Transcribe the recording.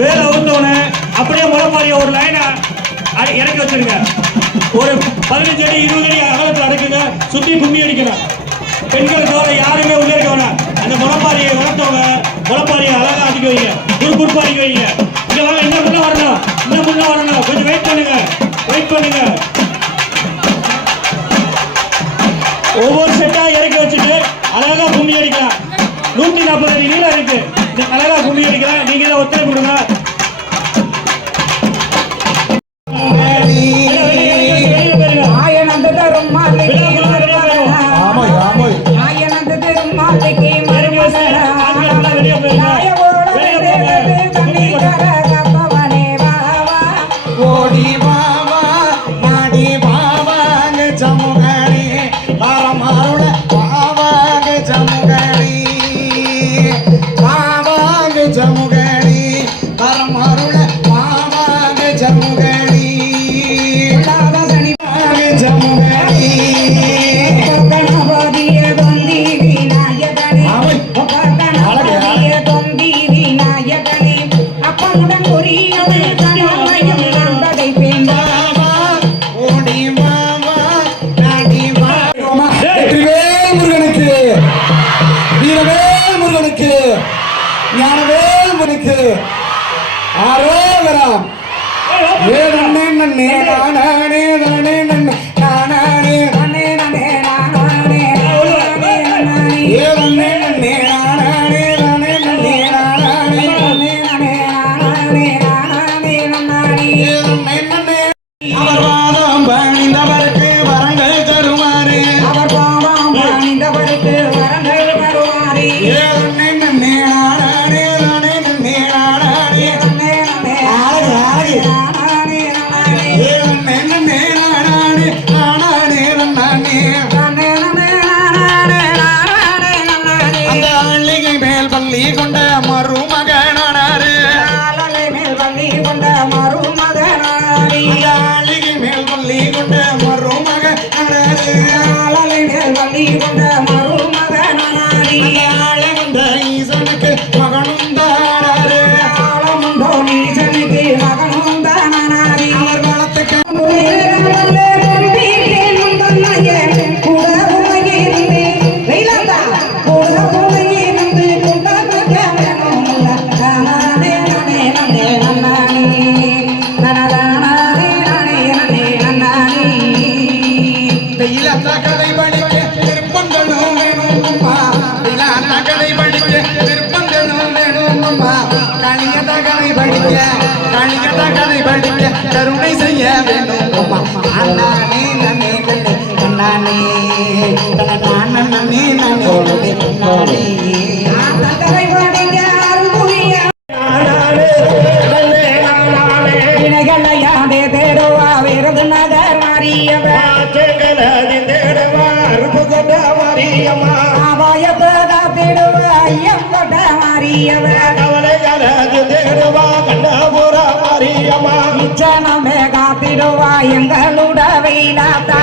வேலை அவுத்தோன்னு அப்படியே முளைப்பாரிய ஒரு லைனை இறக்கி வச்சிருங்க. ஒரு 15 அடி 20 அடி அகலத்தில் அடக்குங்க. சுற்றி கும்மி அடிக்கணும். பெண்கள் தவிர யாருமே உள்ளே இருக்க வேணாம். அந்த முளைப்பாரியை வளர்த்தவங்க முளைப்பாரியை அழகாக அடிக்க வைங்க. குறுக்குறுப்பாக அடிக்க வைங்க. இங்கே வாங்க, இன்னும் முன்னே வரணும், இன்னும் முன்னே வரணும். கொஞ்சம் வெயிட் பண்ணுங்க, வெயிட் பண்ணுங்க. ஒவ்வொரு செட்டாக இறக்கி வச்சுட்டு அழகாக கும்மி அடிக்கலாம். 140 அடி நீளம் இருக்கு. அழகா கும்மி அடிக்கலாம். நீங்க தான் ஒத்துழைப்பு கொடுங்க. கருணை செய்ய வேண்டும். அண்ணானே நன்னே அண்ணானே நன்னே நன்னே வினைகளையாதே தேடுவா விருது நகர் மாரியம்மா அபாயத்தோட தேடுவா ஐயம் கொண்ட மாரியம்மா கவலைகளது தேடுவா கண்டபுர மாரியம்மா இச்சனமே காத்திடுவா எங்களுட வெயிலாத்தா